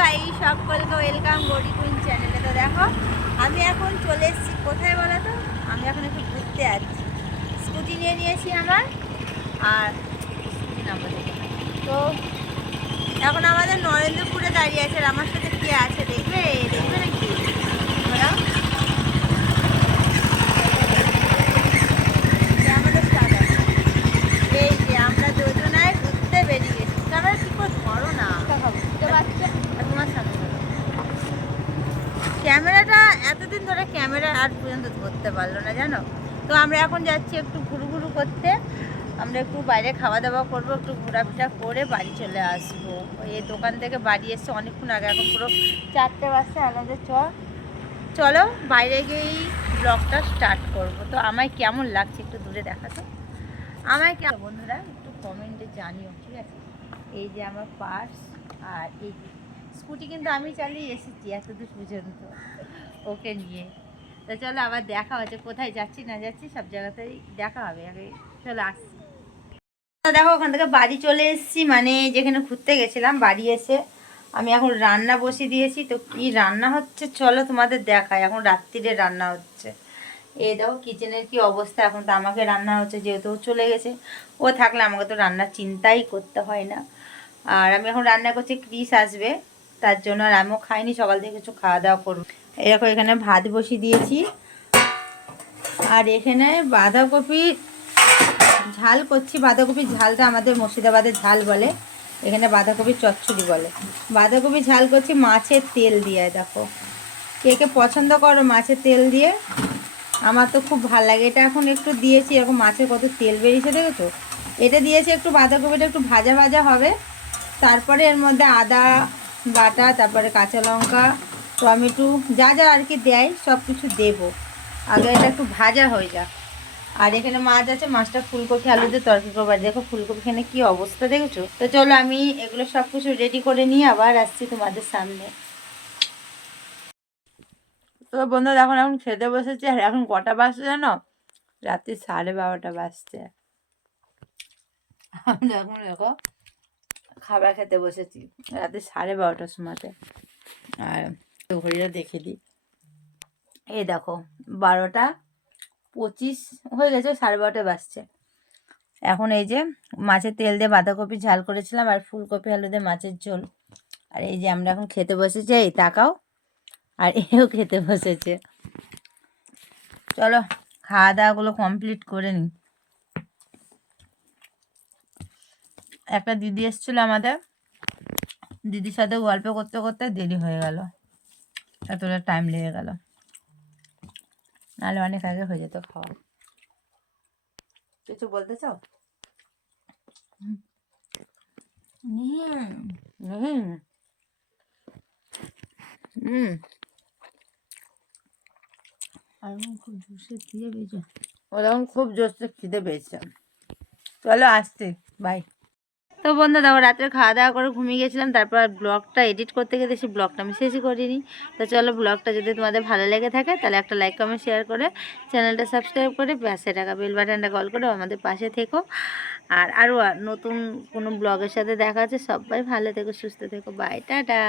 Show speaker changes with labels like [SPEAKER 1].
[SPEAKER 1] গাই সকলকে ওয়েলকাম গরিকুন চ্যানেলে তো দেখো, আমি এখন চলে এসেছি কোথায় বলো তো? আমি এখন একটু ঘুরতে আছি স্কুটি নিয়ে নিয়েছি আমার, আর স্কুটি নাম্বার তো এখন আমাদের নরেন্দ্রপুরে দাঁড়িয়ে আছে, আর আমার সাথে কে আছে দেখবে দেখবে নাকি তোমরা? ক্যামেরা স্টার্ট আছে এই যে আমরা দুজনায় ঘুরতে বেরিয়ে গেছি ক্যামেরা কি করে ধরো না আর তোমার সামনে ধরো। ক্যামেরাটা এতদিন ধরে ক্যামেরা আর পর্যন্ত ধরতে পারল না, জানো? তো আমরা এখন যাচ্ছি একটু ঘুরু ঘুরু করতে। আমরা একটু বাইরে খাওয়া দাওয়া করব, একটু ঘোরাফেরা করে বাড়ি চলে আসব। এই দোকান থেকে বাড়ি এসে অনেকক্ষণ আগে এখন পুরো চারটে বাজছে আমাদের চ। চলো, বাইরে গিয়েই ব্লগটা স্টার্ট করব। তো আমায় কেমন লাগছে একটু দূরে দেখাতো আমায় কেমন বন্ধুরা, একটু কমেন্টে জানিও, ঠিক আছে? এই যে আমার পার্স আর এই স্কুটি কিন্তু আমি চালিয়ে এসেছি এত দূর পর্যন্ত। ওকে নিয়ে। তো চলো আবার দেখা হচ্ছে। কোথায় যাচ্ছি, না যাচ্ছি, সব জায়গাতেই দেখা হবে। আগে চলো আসছি দেখো, ওখান থেকে বাড়ি চলে এসেছি। মানে যেখানে ঘুরতে গেছিলাম, বাড়ি এসে আমি এখন রান্না বসিয়ে দিয়েছি। তো কি রান্না হচ্ছে, চলো তোমাদের দেখায় এখন রাত্রিরে রান্না হচ্ছে। এই দেখো, কিচেনের কি অবস্থা। এখন তো আমাকে রান্না হচ্ছে, যেহেতু চলে গেছে। ও থাকলে আমাকে তো রান্নার চিন্তাই করতে হয় না। আর আমি এখন রান্না করছি, ক্রিস আসবে। তার জন্য আর আমিও খাইনি, সকাল থেকে কিছু খাওয়া দাওয়া করব এরকম এখানে ভাত বসিয়ে দিয়েছি। আর এখানে বাঁধাকপি ঝাল করছি। বাঁধাকপির ঝালটা আমাদের মুর্শিদাবাদের ঝাল বলে। এখানে বাঁধাকপির চচ্চড়ি বলে। বাঁধাকপি ঝাল করছি মাছের তেল দিয়ে, দেখো। কে কে পছন্দ করো মাছের তেল দিয়ে? আমার তো খুব ভালো লাগে। এটা এখন একটু দিয়েছি, এরকম মাছের কত তেল বেরিয়েছে, দেখেছ? এটা দিয়েছি একটু বাঁধাকপিটা একটু ভাজা ভাজা হবে। তারপরে এর মধ্যে আদা বাটা, তারপরে কাঁচা লঙ্কা, টমেটো, যা যা আর কি দেয়, সব কিছু দেবো। আগে এটা একটু ভাজা হয়ে যাক। আর এখানে মাছ আছে, মাছটা ফুলকপি আলু দিয়ে তরকারি করবার দেখো ফুলকপি এখানে কি অবস্থা, দেখেছ? তো চলো আমি এগুলো সব কিছু রেডি করে নিয়ে আবার আসছি তোমাদের সামনে। তো বন্ধু এখন এখন খেতে বসেছি, আর এখন কটা বাজছে জানো? রাত্রি সাড়ে বারোটা বাজছে। এখন দেখো খাবার খেতে বসেছি। রাতে সাড়ে বারোটার সময়তে। আর ঘড়িটা দেখে দিই। এই দেখো, বারোটা পঁচিশ হয়ে গেছে, সাড়ে বারোটা বাজছে। এখন এই যে মাছের তেল দিয়ে বাঁধাকপি ঝাল করেছিলাম আর ফুলকপি, আলু দিয়ে মাছের ঝোল। আর এই যে আমরা এখন খেতে বসেছি, এই তাকাও, আর এও খেতে বসেছে। চলো খাওয়া দাওয়াগুলো কমপ্লিট করে নিই। একটা দিদি এসেছিল আমাদের। দিদির সাথে গল্প করতে করতে দেরি হয়ে গেল। এতটা টাইম লেগে গেল। নাহলে অনেক আগে হয়ে যেত খাওয়া। কিছু বলতে চাও? আর খুব জোরসে খিদে পেয়েছে। ও খুব জোরসে খিদে পেয়েছে। চলো আসতে বাই তো বন্ধু, দেখো, রাত্রে খাওয়া দাওয়া করে ঘুমিয়ে গেছিলাম, তারপর ব্লগটা এডিট করতে গেলে সেই ব্লগটা আমি শেষই করিনি। তো চলো, ব্লগটা যদি তোমাদের ভালো লেগে থাকে, তাহলে একটা লাইক কমেন্ট শেয়ার করে চ্যানেলটা সাবস্ক্রাইব করে পাশে টাকা বেল বাটনটা কল করে আমাদের পাশে থেকো। আর আরও নতুন কোনো ব্লগের সাথে দেখা আছে সবাই ভালো থেকো, সুস্থ থেকো বাই টাটা।